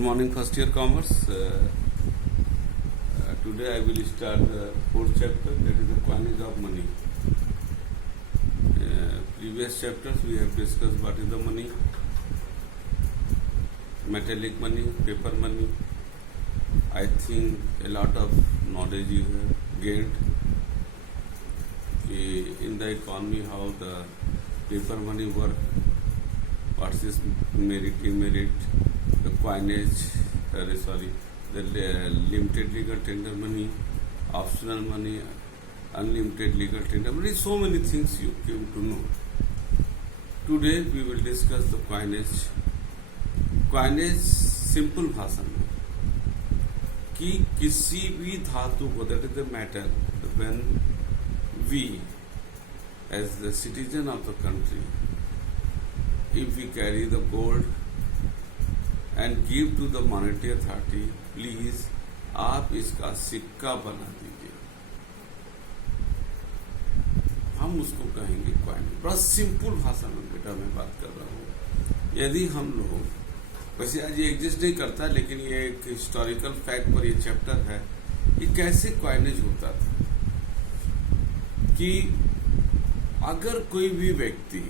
morning, first year commerce. Today I will start the fourth chapter, that is the coinage of money. Previous chapters we have discussed what is the money, metallic money, paper money. I think a lot of knowledge you have gained in the economy, how the paper money work, what is merit, demerit, the coinage, the limited legal tender money, optional money, unlimited legal tender money, so many things you came to know. Today we will discuss the coinage. Coinage simple भाषा में कि किसी भी धातु को, that is the metal, when we as the citizen of the country, if we carry the gold and give to the monetary authority, please आप इसका सिक्का बना दीजिए, हम उसको कहेंगे कॉइन। बड़ा सिंपल भाषा में बेटा मैं बात कर रहा हूँ। यदि हम लोग, वैसे आज ये एग्जिस्ट नहीं करता, लेकिन ये एक हिस्टोरिकल फैक्ट पर ये चैप्टर है कि कैसे कॉइनेज होता था। कि अगर कोई भी व्यक्ति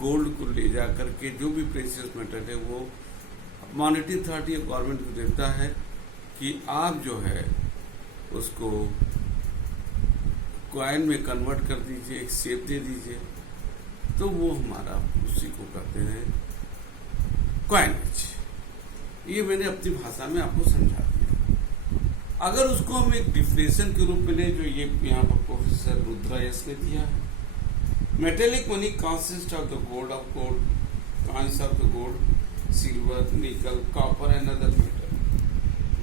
गोल्ड को ले जा करके, जो भी प्रेशियस मेटल है, वो मॉनेटरी अथॉरिटी या गवर्नमेंट को देता है कि आप जो है उसको कॉइन में कन्वर्ट कर दीजिए, एक शेप दे दीजिए, तो वो हमारा उसी को कहते हैं कॉइनेज। ये मैंने अपनी भाषा में आपको समझा दिया। अगर उसको हम एक डिफिनेशन के रूप में लें, जो ये यहाँ पर प्रोफेसर रुद्रा यस ने दिया है, metallic money consist of the gold of gold, coins of the gold, silver, nickel, copper and other metal.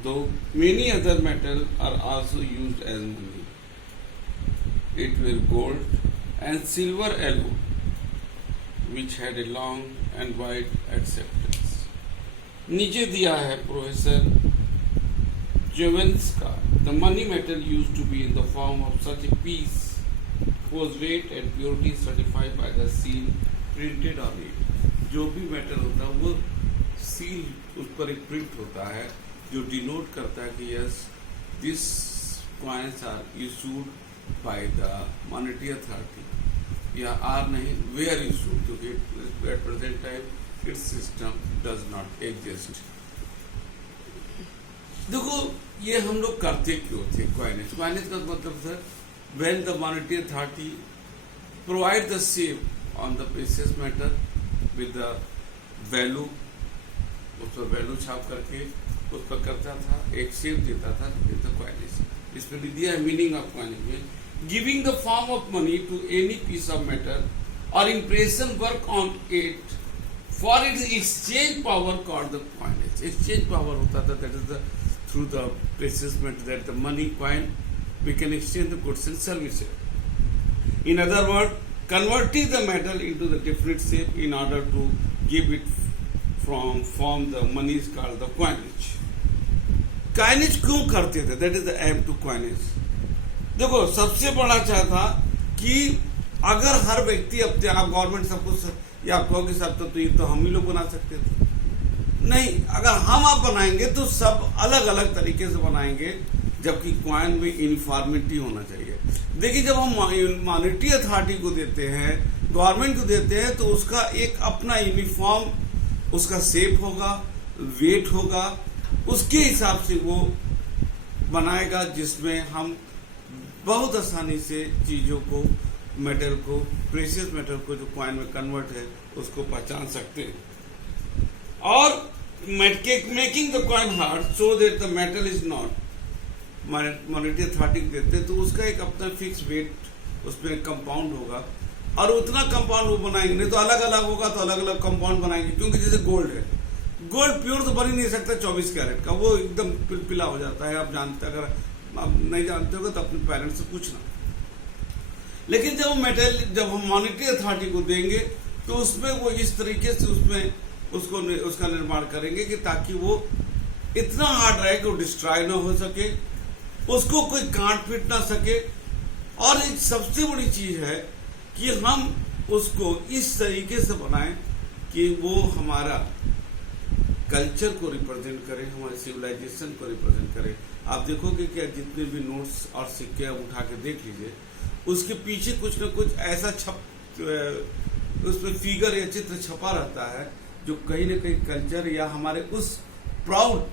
Though many other metal are also used as money. It were gold and silver alone, which had a long and wide acceptance. नीचे दिया है professor जोवेंस का, the money metal used to be in the form of such a piece whose weight and purity certified by the seal printed on it. जो भी metal होता है वो seal उस पर एक प्रिंट होता है जो डिनोट करता है कि yes this coins are issued by the monetary authority, या आर नहीं वेयर इशूड, क्योंकि at present time it's system does not exist. देखो ये हम लोग करते क्यों थे कॉइनेज? कॉइनेज का मतलब था when the monetary authority provide the shape on the precious metal with the value, उस पर वैल्यू छाप करके उस पर करता था, एक शेप देता था, कॉइनेज। इसमें दिया है मीनिंग ऑफ कॉइनेज में, giving the form of money to any piece of metal और impression work on it for its exchange power called the coinage. Exchange power होता था, that is the through the precious metal, that the money coin we can exchange the goods and services. In other word, converting the metal into the different shape in order to give it from the money is called the coinage. Coinage क्यों करते थे? That is the aim to coinage. देखो सबसे बड़ा क्या था कि अगर हर व्यक्ति अपने आप गवर्नमेंट सब कुछ या आपको के साथ तो ये तो हम ही लोग बना सकते थे नहीं, अगर हम आप बनाएंगे तो सब अलग अलग तरीके से बनाएंगे, जबकि कॉइन में यूनिफॉर्मिटी होना चाहिए। देखिए जब हम मॉनेटरी अथॉरिटी को देते हैं, गवर्नमेंट को देते हैं, तो उसका एक अपना यूनिफॉर्म उसका शेप होगा, वेट होगा, उसके हिसाब से वो बनाएगा, जिसमें हम बहुत आसानी से चीजों को, मेटल को, प्रेशियस मेटल को जो कॉइन में कन्वर्ट है उसको पहचान सकते हैं। और making the coin hard so that the metal is not monetary authority देते हैं, तो उसका एक अपना फिक्स वेट उसमें कंपाउंड होगा, और उतना कंपाउंड वो बनाएंगे, नहीं तो अलग अलग होगा तो अलग अलग कंपाउंड बनाएंगे। क्योंकि जैसे गोल्ड है, गोल्ड प्योर तो बन ही नहीं सकता 24 कैरेट का, वो एकदम पिलपिला हो जाता है। आप जानते, अगर आप नहीं जानते हो तो अपने पेरेंट्स से पूछना। लेकिन जब मेटल, जब हम मॉनेटरी अथॉरिटी को देंगे तो उसमें वो इस तरीके से उसमें उसका निर्माण करेंगे कि ताकि वो इतना हार्ड रहे कि वो डिस्ट्रॉय ना हो सके, उसको कोई काट पीट ना सके। और एक सबसे बड़ी चीज है कि हम उसको इस तरीके से बनाएं कि वो हमारा कल्चर को रिप्रेजेंट करे, हमारे सिविलाइजेशन को रिप्रेजेंट करे। आप देखोगे कि जितने भी नोट्स और सिक्के आप उठा के देख लीजिए, उसके पीछे कुछ न कुछ ऐसा उसमें फिगर या चित्र छपा रहता है जो कहीं न कहीं कल्चर या हमारे उस प्राउड,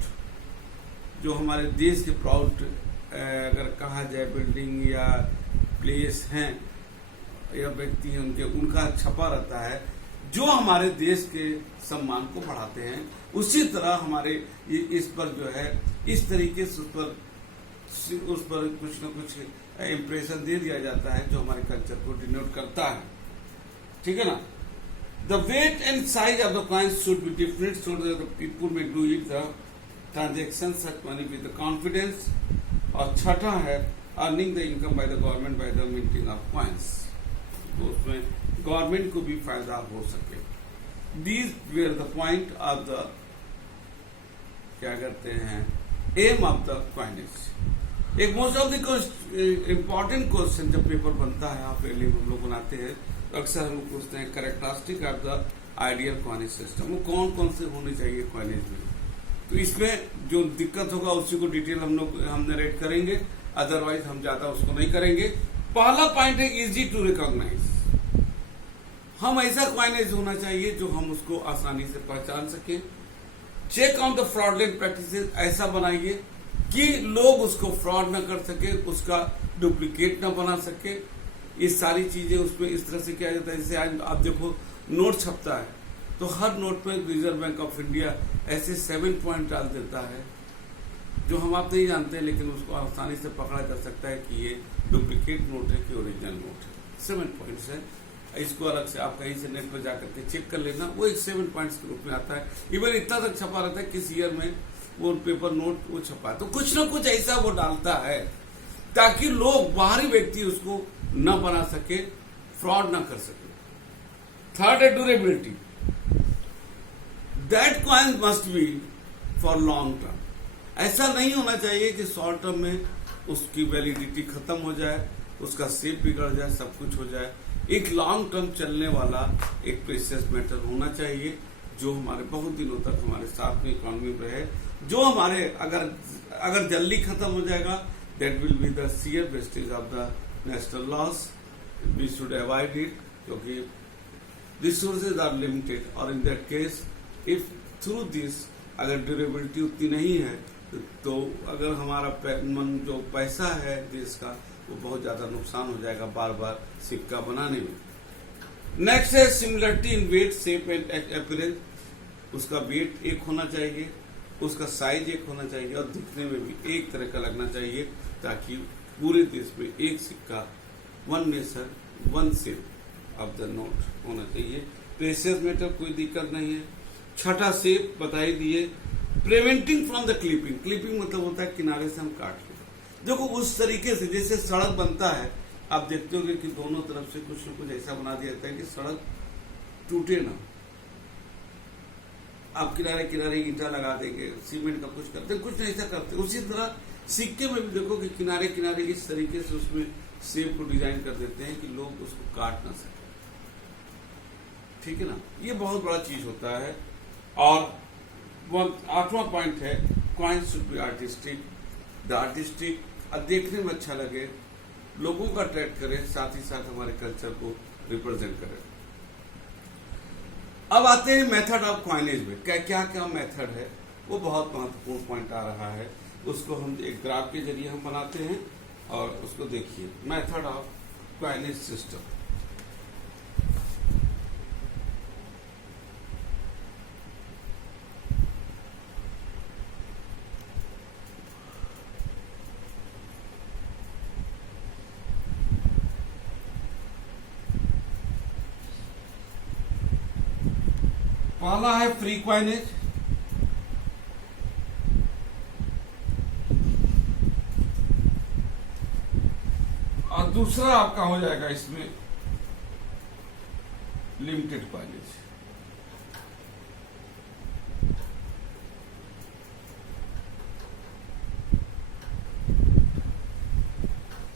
जो हमारे देश के प्राउड अगर कहा जाए बिल्डिंग या प्लेस हैं या व्यक्ति हैं उनका छपा रहता है, जो हमारे देश के सम्मान को बढ़ाते हैं। उसी तरह हमारे इस पर जो है इस तरीके से उस पर कुछ न कुछ इम्प्रेशन दे दिया जाता है जो हमारे कल्चर को डिनोट करता है। ठीक है ना। The weight and size of the coins should be different so that the people में do it the transaction such money with the confidence. और छठा है earning the income by the government by the minting of coins, तो उसमें government को भी फायदा हो सके। These were the point of the क्या कहते हैं एम ऑफ द कॉइनेज। एक most of the important question जब पेपर बनता है, आप हम लोग बनाते हैं, तो अक्सर हम लोग पूछते हैं characteristic of the ideal coinage system, वो कौन कौन से होने चाहिए कॉइनेज में। तो इसमें जो दिक्कत होगा उसी को डिटेल हम नरेट करेंगे, अदरवाइज हम ज्यादा उसको नहीं करेंगे। पहला पॉइंट है इजी टू रिकॉग्नाइज। हम ऐसा कॉइनेज होना चाहिए जो हम उसको आसानी से पहचान सके। Check on the fraudulent practices, ऐसा बनाइए कि लोग उसको फ्रॉड ना कर सके, उसका डुप्लीकेट ना बना सके। ये सारी चीजें उसमें इस तरह से किया जाता है। जैसे आज आप देखो नोट छपता है तो हर नोट पे रिजर्व बैंक ऑफ इंडिया ऐसे 7 पॉइंट डाल देता है जो हम आप नहीं जानते, लेकिन उसको आसानी से पकड़ा जा सकता है कि ये डुप्लीकेट नोट है कि ओरिजिनल नोट है। 7 पॉइंट्स है। इसको अलग से आप कहीं से नेट पर जाकर के चेक कर लेना, वो एक 7 पॉइंट्स के रूप में आता है। इवन इतना तक छपा रहता है किस ईयर में वो पेपर नोट वो छपा है, तो कुछ ना कुछ ऐसा वो डालता है ताकि लोग बाहरी व्यक्ति उसको न बना सके, फ्रॉड ना कर सके। थर्ड है durability. That coin must be for long term. ऐसा नहीं होना चाहिए कि शॉर्ट टर्म में उसकी वैलिडिटी खत्म हो जाए, उसका शेप बिगड़ जाए, सब कुछ हो जाए। एक लॉन्ग टर्म चलने वाला एक प्रेशियस मेटल होना चाहिए जो हमारे बहुत दिनों तक हमारे साथ में इकोनॉमी में रहे। जो हमारे अगर जल्दी खत्म हो जाएगा, that will be the sheer wastage of the national loss. We should avoid it, क्योंकि रिसोर्सेज आर लिमिटेड और in that case if through this अगर ड्यूरेबिलिटी उतनी नहीं है तो अगर हमारा जो पैसा है देश का वो बहुत ज्यादा नुकसान हो जाएगा बार बार सिक्का बनाने में। नेक्स्ट है similarity in weight, shape and appearance. उसका वेट एक होना चाहिए, उसका साइज एक होना चाहिए और दिखने में भी एक तरह का लगना चाहिए, ताकि पूरे देश में एक सिक्का, one nation one shape of the note होना चाहिए। प्रेशियस मेटल कोई दिक्कत नहीं है। छठा शेप बता ही दिए। Preventing from the clipping. Clipping मतलब होता है किनारे से हम काट लें। देखो उस तरीके से जैसे सड़क बनता है, आप देखते होंगे कि दोनों तरफ से कुछ न कुछ ऐसा बना दिया जाता है कि सड़क टूटे ना। आप किनारे किनारे ईंटा लगा देंगे, सीमेंट का कुछ करते, कुछ नहीं ऐसा करते। उसी तरह सिक्के में भी देखो कि किनारे किनारे इस तरीके से उसमें शेप को डिजाइन कर देते हैं कि लोग उसको काट ना सके। ठीक है ना, ये बहुत बड़ा चीज होता है। और 8वां पॉइंट है coin should be artistic. The artistic देखने में अच्छा लगे, लोगों का अट्रैक्ट करे, साथ ही साथ हमारे कल्चर को रिप्रेजेंट करे। अब आते हैं मेथड ऑफ कॉइनेज में। क्या क्या मेथड है, वो बहुत महत्वपूर्ण पॉइंट आ रहा है। उसको हम एक ग्राफ के जरिए हम बनाते हैं और उसको देखिए। Method of coinage system. पहला है फ्री कॉइनेज, और दूसरा आपका हो जाएगा इसमें लिमिटेड कॉइनेज।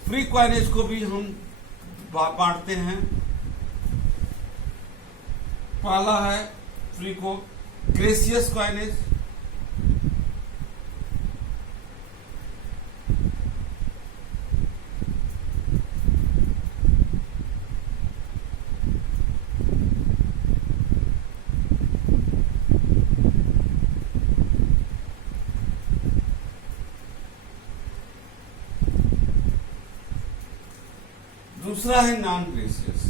फ्री कॉइनेज को भी हम बांटते हैं। पहला है फ्री को ग्रेसियस कॉइनेज, दूसरा है नॉन ग्रेसियस।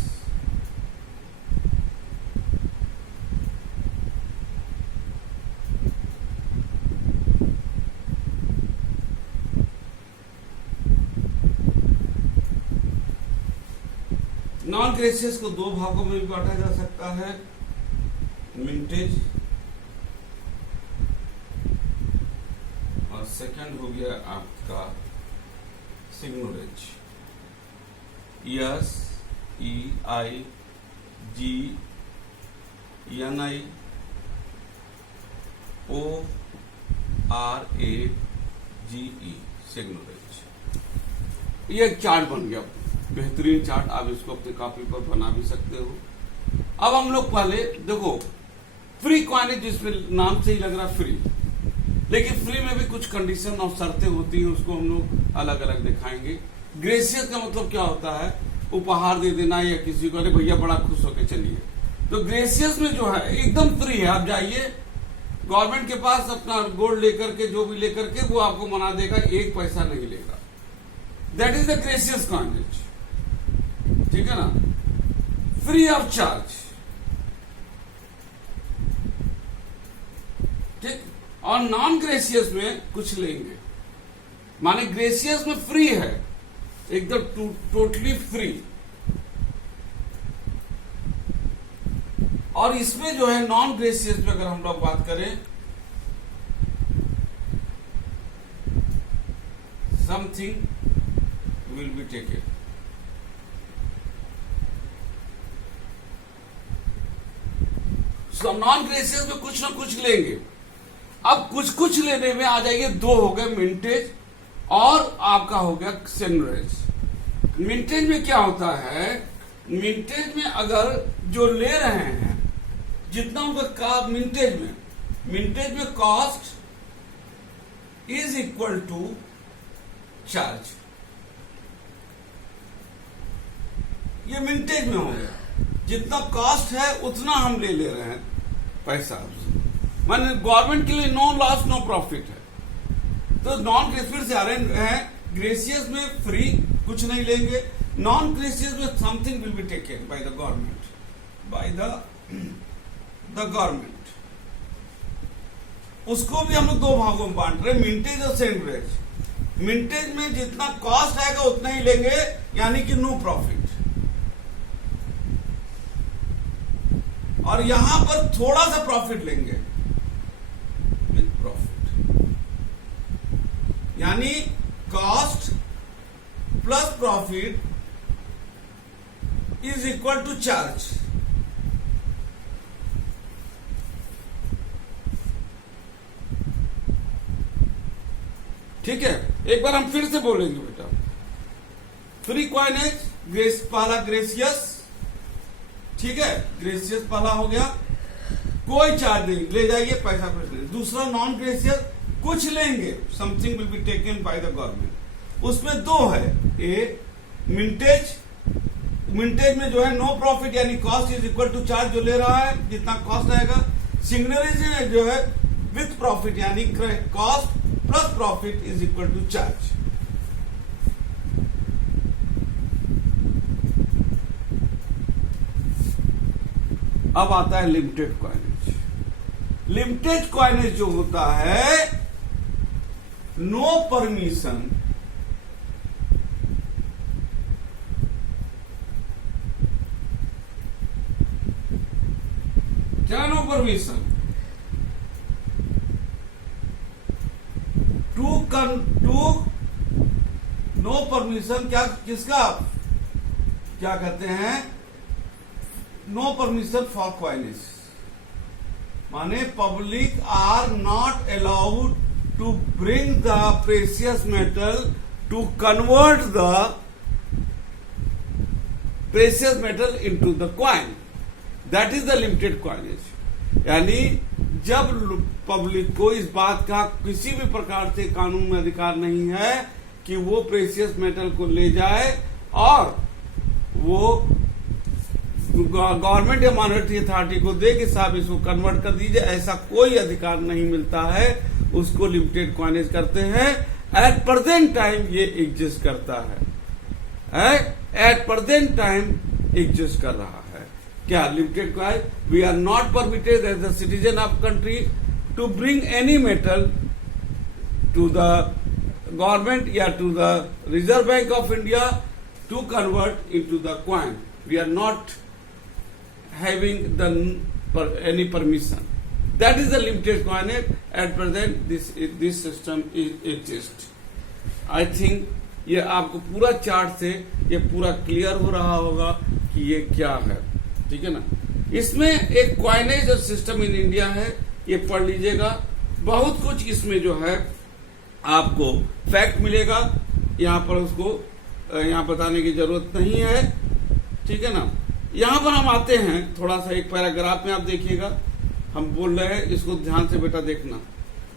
नॉन ग्रेसियस को दो भागों में भी बांटा जा सकता है, मिंटेज और सेकंड हो गया आपका सिग्नोरेज। SEIGNORAGE, सिग्नोरेज। ये एक चार्ट बन गया, बेहतरीन चार्ट। आप इसको अपने कॉपी पर बना भी सकते हो। अब हम लोग पहले देखो फ्री कॉइनेज, जिसमें नाम से ही लग रहा फ्री, लेकिन फ्री में भी कुछ कंडीशन और शर्तें होती हैं, उसको हम लोग अलग अलग दिखाएंगे। ग्रेसियस का मतलब क्या होता है, उपहार दे देना या किसी को, अरे भैया बड़ा खुश होके चलिए। तो ग्रेसियस में जो है एकदम फ्री है, आप जाइए गवर्नमेंट के पास अपना गोल्ड लेकर के, जो भी लेकर के, वो आपको मना देगा, एक पैसा नहीं लेगा। That is the gracious coinage, ठीक है ना, फ्री ऑफ चार्ज, ठीक। और नॉन ग्रेसियस में कुछ लेंगे, माने ग्रेसियस में फ्री है, एकदम टोटली फ्री, और इसमें जो है नॉन ग्रेसियस में अगर हम लोग बात करें, something will be taken. So non gracious में कुछ ना कुछ लेंगे। अब कुछ लेने में आ जाइए, दो हो गए, मिंटेज और आपका हो गया सिग्नोरेज। मिंटेज में क्या होता है, मिंटेज में अगर जो ले रहे हैं, जितना उनका मिंटेज में cost is equal to charge, ये मिंटेज में हो गया। जितना कॉस्ट है उतना हम ले रहे हैं पैसा, माने गवर्नमेंट के लिए नो लॉस नो प्रॉफिट है। तो नॉन ग्रेसियस से आ रहे हैं, ग्रेसियस में फ्री, कुछ नहीं लेंगे। नॉन ग्रेसियस में something will be taken by the government, by the government. उसको भी हम लोग दो भागों में बांट रहे हैं, मिंटेज और सिग्नोरेज। मिंटेज में जितना कॉस्ट आएगा उतना ही लेंगे, यानी कि नो प्रॉफिट। और यहां पर थोड़ा सा प्रॉफिट लेंगे विथ प्रॉफिट, यानी cost plus profit is equal to charge. ठीक है, एक बार हम फिर से बोलेंगे बेटा। फ्री कॉइनेज, पहला ग्रेसियस, ठीक है, ग्रेसियस पहला हो गया, कोई चार्ज नहीं, ले जाइए पैसा कुछ नहीं। दूसरा नॉन ग्रेसियस, कुछ लेंगे, something will be taken by the government. उसमें दो है, ए मिंटेज, मिंटेज में जो है नो प्रॉफिट, यानी cost is equal to charge, जो ले रहा है जितना कॉस्ट आएगा। सिग्नोरेज में जो है विथ प्रॉफिट, यानी cost plus profit is equal to charge. अब आता है लिमिटेड कॉइनेज। लिमिटेड कॉइनेज जो होता है, नो परमिशन, क्या no permission, two no permission, क्या किसका, क्या कहते हैं, नो परमिशन फॉर कॉइनेज, माने public are not allowed to bring the precious metal to convert the precious metal into the coin. That is the limited coinage. यानी जब public को इस बात का किसी भी प्रकार से कानून में अधिकार नहीं है कि वो प्रेशियस मेटल को ले जाए और वो गवर्नमेंट या मॉनेटरी अथॉरिटी को दे कि साहब इसको कन्वर्ट कर दीजिए, ऐसा कोई अधिकार नहीं मिलता है। उसको लिमिटेड कॉइनेज करते हैं। एट प्रेजेंट टाइम ये एग्जिस्ट करता है, एट प्रेजेंट टाइम एग्जिस्ट कर रहा है। क्या limited coinage? We are not permitted as the citizen of country to bring any metal to the government या to the Reserve Bank of India to convert into the coin. We are not having any permission. That is the limited coinage. At present, this system exists. I think ये आपको पूरा chart से ये पूरा clear हो रहा होगा कि ये क्या है, ठीक है ना। इसमें एक कॉइनेज और सिस्टम इन इंडिया है, ये पढ़ लीजिएगा। बहुत कुछ इसमें जो है आपको फैक्ट मिलेगा, यहाँ पर उसको यहाँ बताने की जरूरत नहीं है, ठीक है ना। यहां पर हम आते हैं, थोड़ा सा एक पैराग्राफ में आप देखिएगा, हम बोल रहे हैं, इसको ध्यान से बेटा देखना।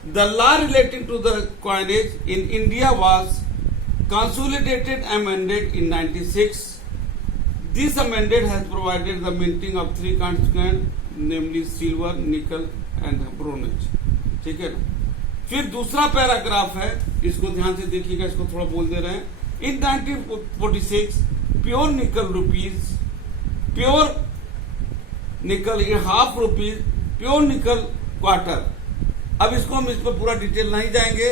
The law relating to the coinage in India was consolidated amended in 96। This amended has provided the minting of 3 constituent, namely silver, nickel and bronze, ठीक है ना। फिर दूसरा पैराग्राफ है, इसको ध्यान से देखिएगा, इसको थोड़ा बोल दे रहे हैं। इन 1946 प्योर निकल रुपीज, प्योर निकल ₹0.5, प्योर निकल क्वार्टर। अब इसको हम इस पर पूरा डिटेल नहीं जाएंगे।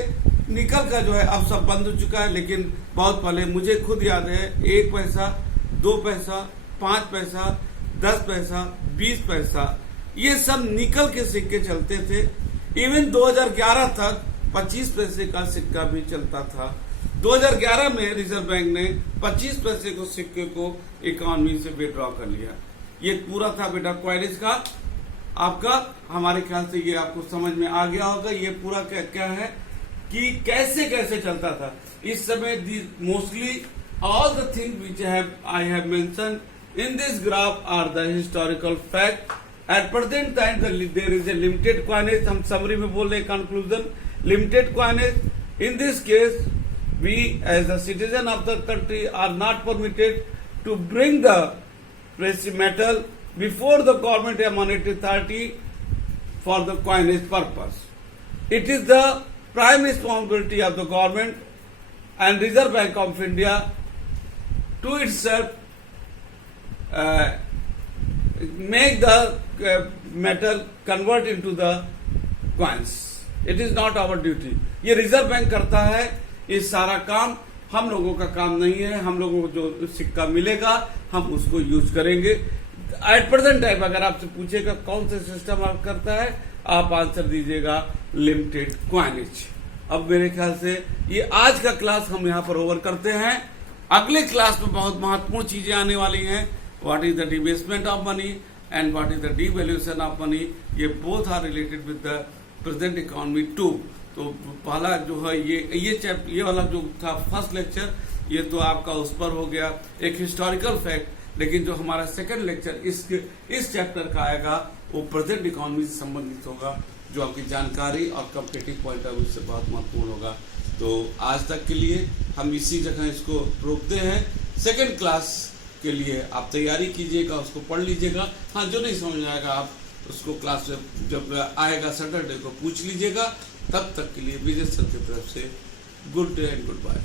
निकल का जो है अब सब बंद हो चुका है, लेकिन बहुत पहले मुझे खुद याद है 1 पैसा, 2 पैसा, 5 पैसा, 10 पैसा, 20 पैसा, ये सब निकल के सिक्के चलते थे। इवन 2011 तक 25 पैसे का सिक्का भी चलता था। 2011 में रिजर्व बैंक ने 25 पैसे को सिक्के को इकोनॉमी से विड्रॉ कर लिया। ये पूरा था बेटा क्वाइनेज का आपका। हमारे ख्याल से ये आपको समझ में आ गया होगा। ये पूरा क्या है कि कैसे कैसे चलता था इस समय। Mostly all the thing which I have mention in this graph are the historical fact. At present time there is a limited coinage. हम समरी में बोल रहे हैं, conclusion, limited coinage. In this case we as the citizen of the country are not permitted to bring the precious metal before the government and monetary authority for the coinage purpose. It is the prime responsibility of the government and Reserve Bank of India to itself make the metal convert into the coins. It is not our duty. ये reserve bank करता है इस सारा काम, हम लोगों का काम नहीं है। हम लोगों को जो सिक्का मिलेगा हम उसको यूज करेंगे। एट प्रेजेंट टाइम अगर आपसे पूछेगा कौन सा सिस्टम आप करता है, आप आंसर दीजिएगा लिमिटेड क्वाइनेज। अब मेरे ख्याल से ये आज का क्लास हम यहाँ पर ओवर करते हैं। अगले क्लास में बहुत महत्वपूर्ण चीजें आने वाली हैं। What is the debasement of money and what is the devaluation of money, ये both are related with the present economy too. तो पहला जो है ये वाला जो था फर्स्ट लेक्चर, ये तो आपका उस पर हो गया एक हिस्टोरिकल फैक्ट। लेकिन जो हमारा सेकंड लेक्चर इस चैप्टर का आएगा वो प्रेजेंट इकोनॉमी से संबंधित होगा, जो आपकी जानकारी और कॉम्पिटिटिव पॉइंट ऑफ व्यू से बहुत महत्वपूर्ण होगा। तो आज तक के लिए हम इसी जगह इसको रोकते हैं। सेकंड क्लास के लिए आप तैयारी कीजिएगा, उसको पढ़ लीजिएगा। हाँ, जो नहीं समझ आएगा आप उसको क्लास में जब आएगा सैटरडे को पूछ लीजिएगा। तब तक के लिए विजय सर की तरफ से good day and good bye.